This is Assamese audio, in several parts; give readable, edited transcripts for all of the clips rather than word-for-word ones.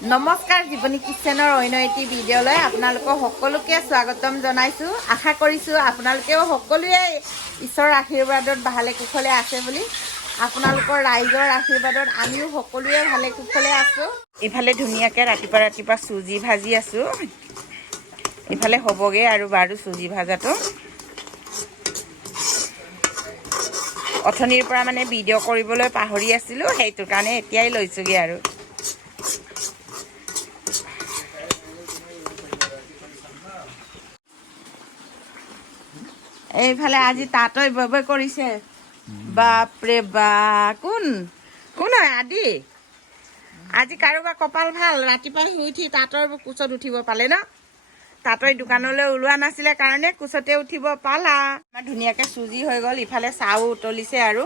নমস্কাৰ জীৱনী কিচেনৰ অন্য এটি ভিডিঅ'লৈ আপোনালোকক সকলোকে স্বাগতম জনাইছোঁ। আশা কৰিছোঁ আপোনালোকেও সকলোৱে ঈশ্বৰৰ আশীৰ্বাদত ভালে কুশলে আছে বুলি। আপোনালোকৰ ৰাইজৰ আশীৰ্বাদত আমিও সকলোৱে ভালে কুশলে আছোঁ। ইফালে ধুনীয়াকৈ ৰাতিপুৱা চুজি ভাজি আছোঁ। ইফালে হ'বগৈ আৰু বাৰু চুজি ভাজাটো। অথনিৰ পৰা মানে ভিডিঅ' কৰিবলৈ পাহৰি আছিলোঁ, সেইটো কাৰণে এতিয়াই লৈছোঁগৈ আৰু। এইফালে আজি তাঁতই বব কৰিছে। বাপৰে বা, কোন হয় আদি? আজি কাৰোবাৰ কপাল ভাল, ৰাতিপুৱা শুই উঠি তাঁতৰ কোচত উঠিব পালে ন। তাঁতৰ দোকানলৈ ওলোৱা নাছিলে কাৰণে কোচতে উঠিব পালা। আমাৰ ধুনীয়াকৈ চুজি হৈ গ'ল। ইফালে চাহো উতলিছে আৰু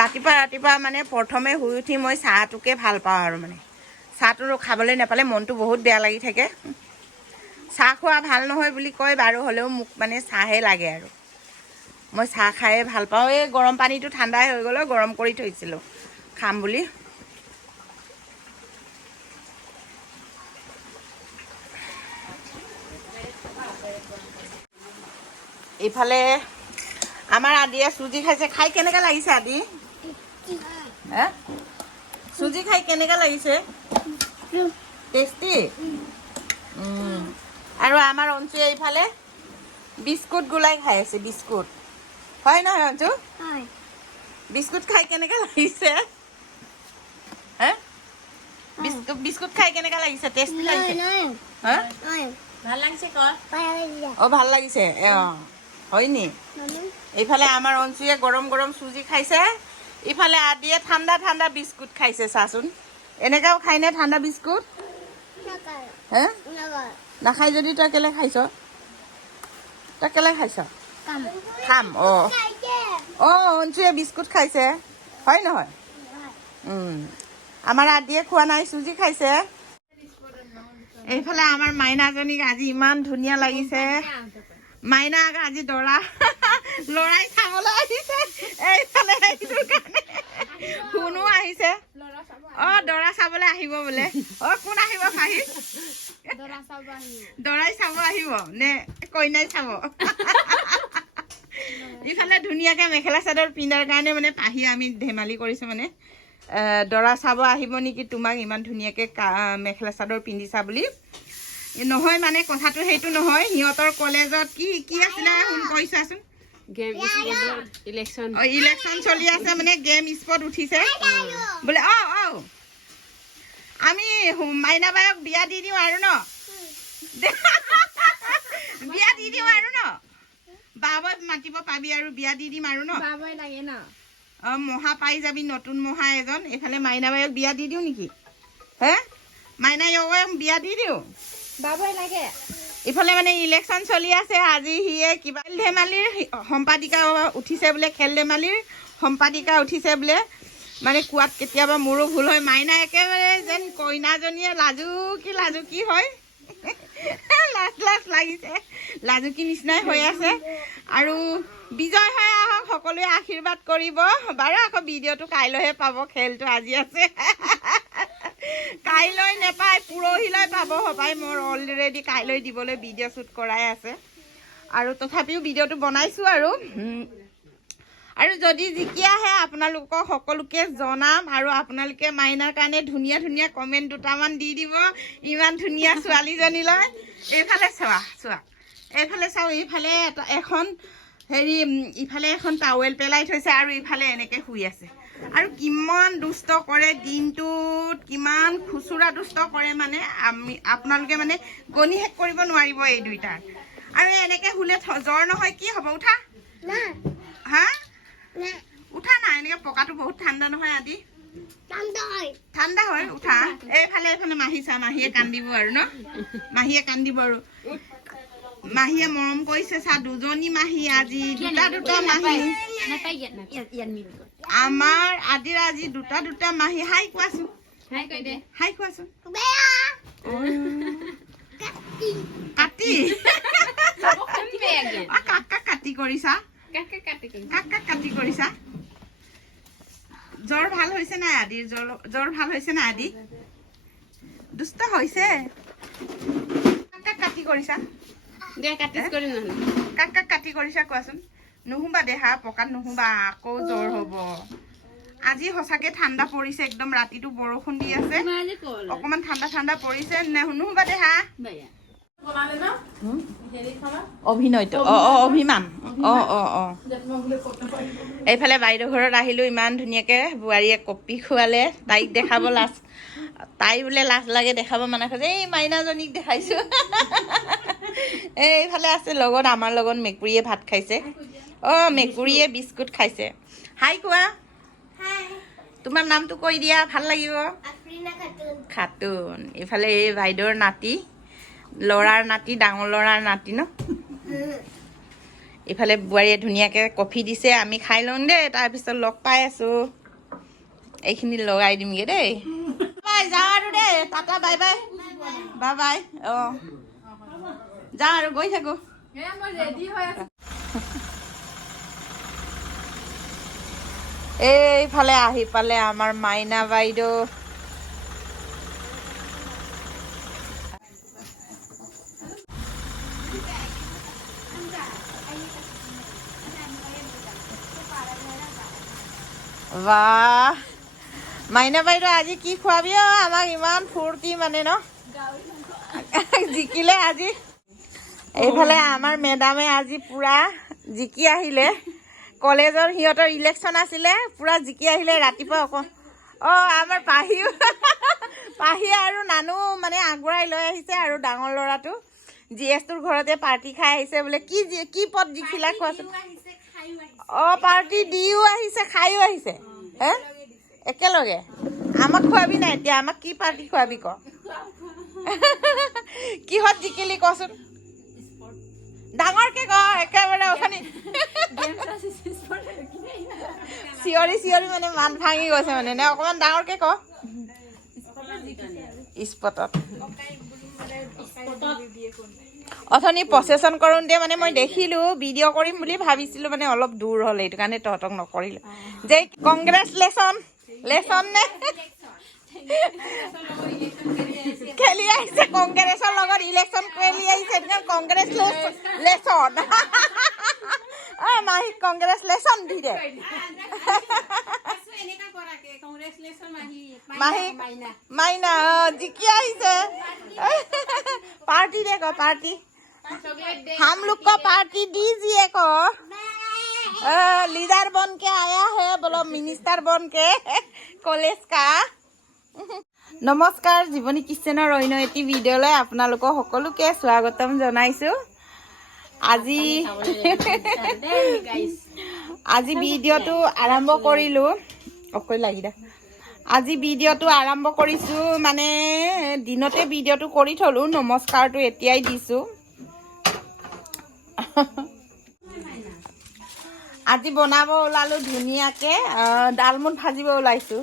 ৰাতিপুৱা মানে প্ৰথমে শুই উঠি মই চাহটোকে ভাল পাওঁ আৰু মানে চাহটো খাবলৈ নাপালে মনটো বহুত বেয়া লাগি থাকে। চাহ খোৱা ভাল নহয় বুলি কয় বাৰু, হ'লেও মোক মানে চাহে লাগে আৰু মই চাহ খায়ে ভাল পাওঁ। এই গৰম পানীটো ঠাণ্ডাই হৈ গ'ল, গৰম কৰি থৈছিলোঁ খাম বুলি। ইফালে আমাৰ আদিয়ে চুজি খাইছে। খাই কেনেকৈ লাগিছে আদি? হে, চুজি খাই কেনেকৈ লাগিছে? টেষ্টি। আৰু আমাৰ অঞ্চুৱে এইফালে বিস্কুট গুলাই খাই আছে। বিস্কুট হয় নহয় অঞ্চু? বিস্কুট খাই কেনেকৈ লাগিছে? হে, বিস্কুট খাই কেনেকৈ লাগিছে? টেষ্টি লাগিছে? হা, ভাল লাগিছে ক? অঁ, ভাল লাগিছে। অঁ, হয়নি? এইফালে আমাৰ অঞ্চুৱে গৰম গৰম চুজি খাইছে। ইফালে আদিয়ে ঠাণ্ডা বিস্কুট খাইছে। চাচোন, এনেকাও খাইনে ঠাণ্ডা বিস্কুট? হে, নাখাই যদি তই কেলে খাইছ? তই কেলে খাইছ? খাম। অঁ অঞ্চুৱে বিস্কুট খাইছে, হয় নহয়? আমাৰ আদিয়ে খোৱা নাই, চুজি খাইছে। এইফালে আমাৰ মাইনাজনীক আজি ইমান ধুনীয়া লাগিছে। মাইনাক আজি লৰাই চাবলৈ আহিছে। এইফালে শুনো আহিছে। অঁ, দৰা চাবলৈ আহিব বোলে। অঁ, কোন আহিব? পাহি দৰাই চাব আহিব নে কইনাই চাব? ইফালে ধুনীয়াকৈ মেখেলা চাদৰ পিন্ধাৰ কাৰণে মানে পাহি আমি ধেমালি কৰিছোঁ মানে দৰা চাব আহিব নেকি তোমাক ইমান ধুনীয়াকৈ মেখেলা চাদৰ পিন্ধিছা বুলি। নহয় মানে কথাটো সেইটো নহয়, সিহঁতৰ কলেজত কি আছিলে শুন কৈছাচোন। ইলেকশ্যন চলি আছে মানে গেম স্পট উঠিছে বোলে। আমি মাইনা বায়ক বিয়া দি দিওঁ আৰু ন? বিয়া দি দিওঁ আৰু ন? বাবৈ মাতিব পাবি আৰু বিয়া দি দিম আৰু ন? বাবৈ লাগে ন? অঁ, মহা পাই যাবি, নতুন মহা এজন। এইফালে মাইনা বায়ক বিয়া দি দিওঁ নেকি? হে, মাইনা বিয়া দি দিওঁ, বাবৈ লাগে। ইফালে মানে ইলেকশ্যন চলি আছে। আজি সিয়ে কিবা খেল ধেমালিৰ সম্পাদিকা উঠিছে বোলে। খেল ধেমালিৰ সম্পাদিকা উঠিছে বোলে। মানে কোৱাত কেতিয়াবা মোৰো ভুল হয়। মাইনা একেবাৰে যেন কইনাজনীয়ে লাজুকী হয়। লাজ লাগিছে, লাজুকী নিচিনাই হৈ আছে। আৰু বিজয় হৈ আহক, সকলোৱে আশীৰ্বাদ কৰিব বাৰু। আকৌ ভিডিঅ'টো কাইলৈহে পাব, খেলটো আজি আছে। কাইলৈ নেপায়, পৰহিলৈ পাব হপায়। মোৰ অলৰেডি কাইলৈ দিবলৈ ভিডিঅ' শ্বুট কৰাই আছে আৰু তথাপিও ভিডিঅ'টো বনাইছোঁ আৰু যদি জিকি আহে আপোনালোকক সকলোকে জনাম। আৰু আপোনালোকে মাইনাৰ কাৰণে ধুনীয়া কমেণ্ট দুটামান দি দিব, ইমান ধুনীয়া ছোৱালীজনীলৈ। এইফালে এইফালে চাওঁ। এইফালে এখন ইফালে এখন টাৱেল পেলাই থৈছে আৰু ইফালে এনেকৈ শুই আছে। আৰু কিমান দুষ্ট কৰে দিনটোত, কিমান খুচুৰা দুষ্ট কৰে মানে আপোনালোকে মানে গণি শেষ কৰিব নোৱাৰিব এই দুইটাৰ। আৰু এনেকৈ শুলে জ্বৰ নহয় কি হ'ব? উঠা। হা, উঠা না। এনেকৈ পকাটো বহুত ঠাণ্ডা নহয় আদি, ঠাণ্ডা হয়। উঠা। এইফালে মাহীয়ে কান্দিব আৰু ন? মাহীয়ে কান্দিব আৰু মাহীয়ে মৰম কৰিছে। চা, দুজনী মাহী আজি, দুটা মাহী। আমাৰ আদিৰ আজি দুটা মাহী। হাই কোৱাচোন, হাই কোৱাচোন। কাটি কাটি কৰিছা, কাটি কৰিছা। জ্বৰ ভাল হৈছে নাই আদিৰ? জ্বৰ ভাল হৈছে নাই আদি? দুষ্ট হৈছে কাক কাটি কৰিছা দে কাটিছ কৰি নহ'লে কাক কাটি কৰিছা কোৱাচোন নুহুবা দেহা পকাত নুহুবা আকৌ জ্বৰ হ'ব আজি সঁচাকে ঠাণ্ডা পৰিছে একদম ৰাতিটো বৰষুণ দি আছে অকমান ঠাণ্ডা পৰিছে নুহুবা দেহা অভিনয়টো অভিমান এইফালে বাইদেউ ঘৰত আহিলোঁ ইমান ধুনীয়াকৈ বোৱাৰীয়ে কপি খোৱালে তাইক দেখাব লাজ তাই বোলে লাজ লাগে দেখাব মানে কৈছে এই মাইনাজনীক দেখাইছোঁ এইফালে আছে লগত আমাৰ লগত মেকুৰীয়ে ভাত খাইছে মেকুৰীয়ে বিস্কুট খাইছে হাই কোৱা তোমাৰ নামটো কৈ দিয়া ভাল লাগিব খাতুন এইফালে এই বাইদেউৰ নাতি ল'ৰাৰ নাতি ডাঙৰ ল'ৰাৰ নাতি ন ইফালে বোৱাৰীয়ে ধুনীয়াকৈ কফি দিছে আমি খাই লওঁ দেই তাৰপিছত লগ পাই আছোঁ এইখিনি লগাই দিমগৈ দেই বাই যাওঁ আৰু দেই tata bye bye bye bye যাওঁ আৰু গৈ থাকোঁ এইফালে আহি পালে আমাৰ মাইনা বাইদেউ বাহ মাইনা বাইদেউ আজি কি খুৱাবি আমাক ইমান ফূৰ্তি মানে ন জিকিলে আজি এইফালে আমাৰ মেডামে আজি পুৰা জিকি আহিলে কলেজৰ সিহঁতৰ ইলেকশ্যন আছিলে পুৰা জিকি আহিলে ৰাতিপুৱা আমাৰ পাহি আৰু নানু মানে আগবঢ়াই লৈ আহিছে আৰু ডাঙৰ ল'ৰাটো GS-টোৰ ঘৰতে পাৰ্টি খাই আহিছে বোলে কি পদ জিকিলা কোৱাচোন পাৰ্টি দিও আহিছে খাইও আহিছে হে একেলগে আমাক খুৱাবি নাই এতিয়া আমাক কি পাৰ্টি খুৱাবি ক কিহত জিকিলি কচোন ডাঙৰকে ক একেবাৰে অথনি চিঞৰি মানে মান ভাঙি গৈছে মানে নে অকমান ডাঙৰকে ক স্পটত অথনি প্ৰচেছন কৰোঁতে মানে মই দেখিলোঁ ভিডিঅ' কৰিম বুলি ভাবিছিলোঁ মানে অলপ দূৰ হ'ল এইটো কাৰণে তহঁতক নকৰিলোঁ যে কংগ্ৰেচুলেশ্যন নে খেলি আহিছে কংগ্ৰেছৰ লগত ইলেকশ্যন খেলি আহিছে কংগ্ৰেচুলেশ্যন মাহীক কংগ্ৰেচুলেশ্যন দি দে মাইনা জিকি আহিছে पार्टी देखो पार्टी हम लोग को पार्टी दीजिए को लीडर बन के आया है बोलो मिनिस्टर बन के कॉलेज का नमस्कार जीवनी किचेनर অন্য এটি ভিডিঅ'লৈ আপোনালোকক সকলোকে স্বাগতম জনাইছো আজি ভিডিঅ'টো আৰম্ভ কৰিলো অকল লাগি দা আজি ভিডিঅ'টো আৰম্ভ কৰিছোঁ মানে দিনতে ভিডিঅ'টো কৰি থলোঁ নমস্কাৰটো এতিয়াই দিছোঁ আজি বনাব ওলালোঁ ধুনীয়াকৈ ডালমুট ভাজিব ওলাইছোঁ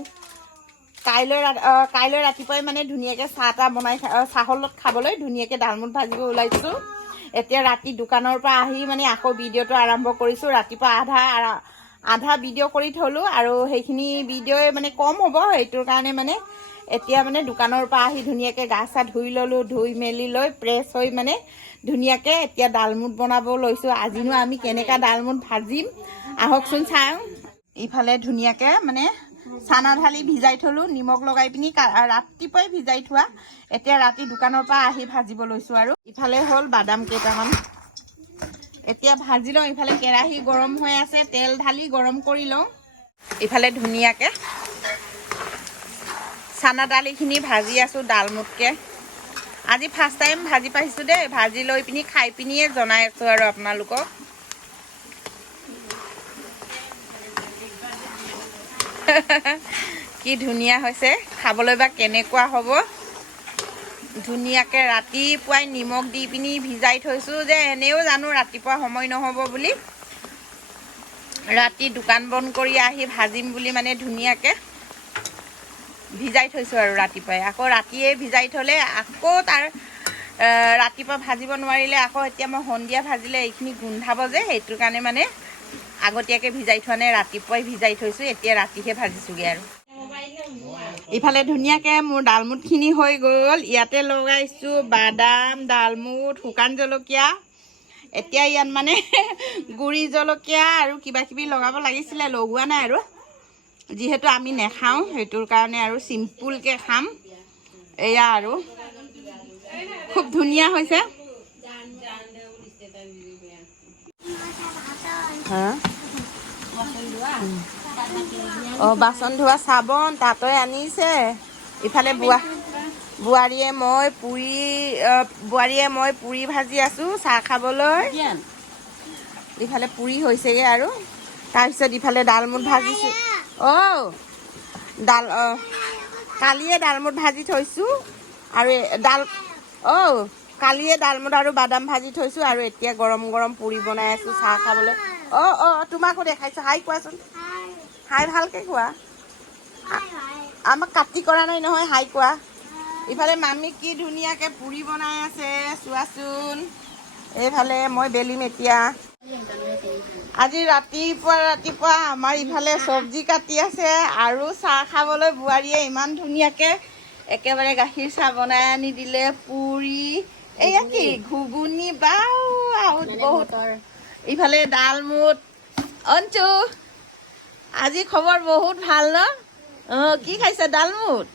কাইলৈ ৰাতিপুৱাই মানে ধুনীয়াকৈ চাহ তাহ বনাই চাহৰ লগত খাবলৈ ধুনীয়াকৈ ডালমুট ভাজিব ওলাইছোঁ এতিয়া ৰাতি দোকানৰ পৰা আহি মানে আকৌ ভিডিঅ'টো আৰম্ভ কৰিছোঁ ৰাতিপুৱা আধা ভিডিঅ' কৰি থলোঁ আৰু সেইখিনি ভিডিঅ'ই মানে কম হ'ব সেইটোৰ কাৰণে মানে এতিয়া মানে দোকানৰ পৰা আহি ধুনীয়াকৈ গা চা ধুই ল'লোঁ ধুই মেলি লৈ ফ্ৰেছ হৈ মানে ধুনীয়াকৈ এতিয়া ডালমুট বনাব লৈছোঁ আজিনো আমি কেনেকুৱা ডালমুট ভাজিম আহকচোন চাওঁ ইফালে ধুনীয়াকৈ মানে চানা ঢালি ভিজাই থলোঁ নিমখ লগাই পিনি ৰাতিপুৱাই ভিজাই থোৱা এতিয়া ৰাতি দোকানৰ পৰা আহি ভাজিব লৈছোঁ আৰু ইফালে হ'ল বাদাম কেইটামান এতিয়া ভাজি লওঁ ইফালে কেৰাহী গৰম হৈ আছে তেল ঢালি গৰম কৰি লওঁ ইফালে ধুনীয়াকৈ চানা দালিখিনি ভাজি আছোঁ ডালমুটকৈ আজি ফাৰ্ষ্ট টাইম ভাজি পাইছোঁ দেই ভাজি লৈ পিনি খাই পিনিয়ে জনাই আছোঁ আৰু আপোনালোকক কি ধুনীয়া হৈছে খাবলৈ বা কেনেকুৱা হ'ব ধুনীয়াকৈ ৰাতিপুৱাই নিমখ দি পিনি ভিজাই থৈছোঁ যে এনেও জানো ৰাতিপুৱা সময় নহ'ব বুলি ৰাতি দোকান বন্ধ কৰি আহি ভাজিম বুলি মানে ধুনীয়াকৈ ভিজাই থৈছোঁ আৰু ৰাতিপুৱাই আকৌ ৰাতিয়ে ভিজাই থ'লে আকৌ তাৰ ৰাতিপুৱা ভাজিব নোৱাৰিলে আকৌ এতিয়া মই সন্ধিয়া ভাজিলে এইখিনি গোন্ধাব যে সেইটোৰ কাৰণে মানে আগতীয়াকৈ ভিজাই থোৱা নাই ৰাতিপুৱাই ভিজাই থৈছোঁ এতিয়া ৰাতিহে ভাজিছোঁগৈ আৰু ইফালে ধুনীয়াকৈ মোৰ ডালমুটখিনি হৈ গ'ল। ইয়াতে লগাইছোঁ বাদাম, ডালমুট, শুকান জলকীয়া। এতিয়া ইয়াত মানে গুড়ি জলকীয়া আৰু কিবাকিবি লগাব লাগিছিলে, লগোৱা নাই আৰু যিহেতু আমি নেখাওঁ সেইটোৰ কাৰণে আৰু চিম্পুলকৈ খাম। এয়া আৰু খুব ধুনীয়া হৈছে। বাচন ধোৱা চাবোন তাতই আনিছে। ইফালে বোৱাৰীয়ে মই পুৰি ভাজি আছোঁ চাহ খাবলৈ। ইফালে পুৰি হৈছেগৈ আৰু তাৰপিছত ইফালে ডালমুট ভাজিছোঁ। কালিয়ে ডালমুট ভাজি থৈছোঁ আৰু কালিয়ে ডালমুট আৰু বাদাম ভাজি থৈছোঁ আৰু এতিয়া গৰম গৰম পুৰি বনাই আছোঁ চাহ খাবলৈ। তোমাকো দেখাইছোঁ। হাই কোৱাচোন। হাই ভালকৈ কোৱা। আমাক কাটি কৰা নাই নহয়, হাই কোৱা। ইফালে মামী কি ধুনীয়াকৈ পুৰি বনাই আছে চোৱাচোন। এইফালে মই বেলিম এতিয়া। আজি ৰাতিপুৱা আমাৰ ইফালে চব্জি কাটি আছে আৰু চাহ খাবলৈ বোৱাৰীয়ে ইমান ধুনীয়াকৈ একেবাৰে গাখীৰ চাহ বনাই আনি দিলে। পুৰি এয়া কি ঘুগুনি বহুত। ইফালে ডালমুট। অঞ্চু আজি খবৰ বহুত ভাল ন? কি খাইছে? ডালমুট।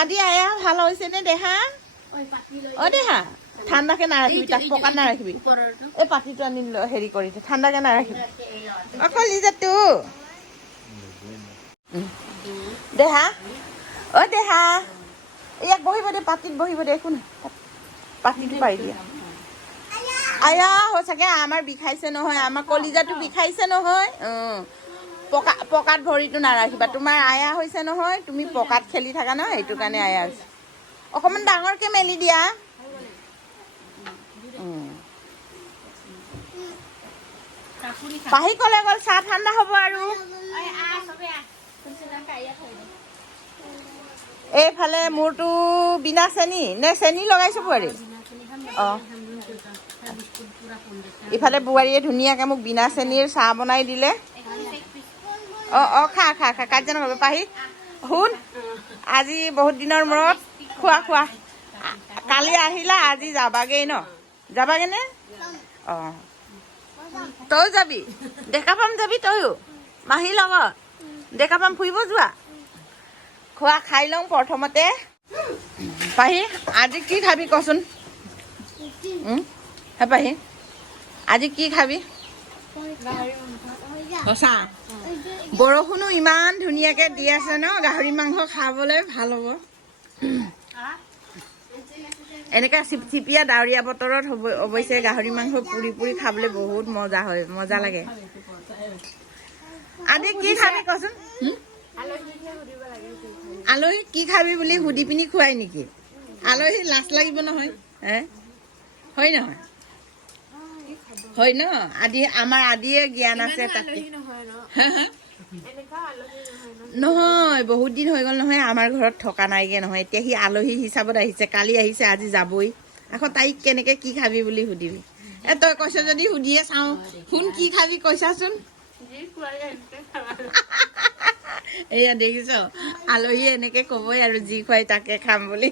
আজি আয়া ভাল হৈছেনে দেহা? দেহা ঠাণ্ডাকে নাৰাখিবি, তাক পকাত নাৰাখিবি। এই পাতিটো আনি হেৰি কৰি ঠাণ্ডাকে নাৰাখিবি। কলিজাটো দেহা দেহা ইয়াক বহিব দে, পাতিত বহিব দে। একো নাই, পাতিটো পাৰি দিয়া। আয়া সঁচাকে আমাৰ বিষাইছে নহয়, আমাৰ কলিজাটো বিষাইছে নহয়। পকাত ভৰিটো নাৰাখিবা। তোমাৰ আয়া হৈছে নহয়, তুমি পকাত খেলি থাকা ন, সেইটো কাৰণে আয়া হৈছে। অকণমান ডাঙৰকৈ মেলি দিয়া। পাহি ক'লে গ'ল চাহ ঠাণ্ডা হ'ব আৰু। এইফালে মোৰতো বিনা চেনি নে চেনি লগাইছোঁ বোৱাৰী? ইফালে বোৱাৰীয়ে ধুনীয়াকৈ মোক বিনা চেনিৰ চাহ বনাই দিলে। খা কাজিয়া নকৰিব। পাহি শুন, আজি বহুত দিনৰ মূৰত খোৱা। কালি আহিলা, আজি যাবাগৈ ন? যাবাগৈনে? তইও যাবি? ডেকা পাম যাবি তইও? মাহীৰ লগত ডেকা পাম ফুৰিব যোৱা? খোৱা, খাই লওঁ প্ৰথমতে। পাহি আজি কি খাবি কচোন? পাহি আজি কি খাবি? সঁচা? বৰষুণো ইমান ধুনীয়াকৈ দি আছে ন, গাহৰি মাংস খাবলৈ ভাল হ'ব। এনেকৈ চিপচিপীয়া ডাৱৰীয়া বতৰত অৱশ্যে গাহৰি মাংস পুৰি খাবলৈ বহুত মজা লাগে। আজি কি খাবি কচোন? আলহীক কি খাবি বুলি সুধি পিনি খুৱাই নেকি? আলহী লাজ লাগিব নহয়। হয় নহয়? হয় ন? আমাৰ আদিয়ে জ্ঞান আছে তাতে। নহয়, বহুত দিন হৈ গ'ল নহয়, আমাৰ ঘৰত থকা নাইগে নহয়। এতিয়া সি আলহী হিচাপত আহিছে, কালি আহিছে, আজি যাবই। আকৌ তাইক কেনেকৈ কি খাবি বুলি সুধিবি? তই কৈছ যদি সুধিয়ে চাওঁ। শুন, কি খাবি কৈছাচোন? এয়া দেখিছ, আলহী এনেকৈ ক'বই আৰু যি খুৱাই তাকে খাম বুলি।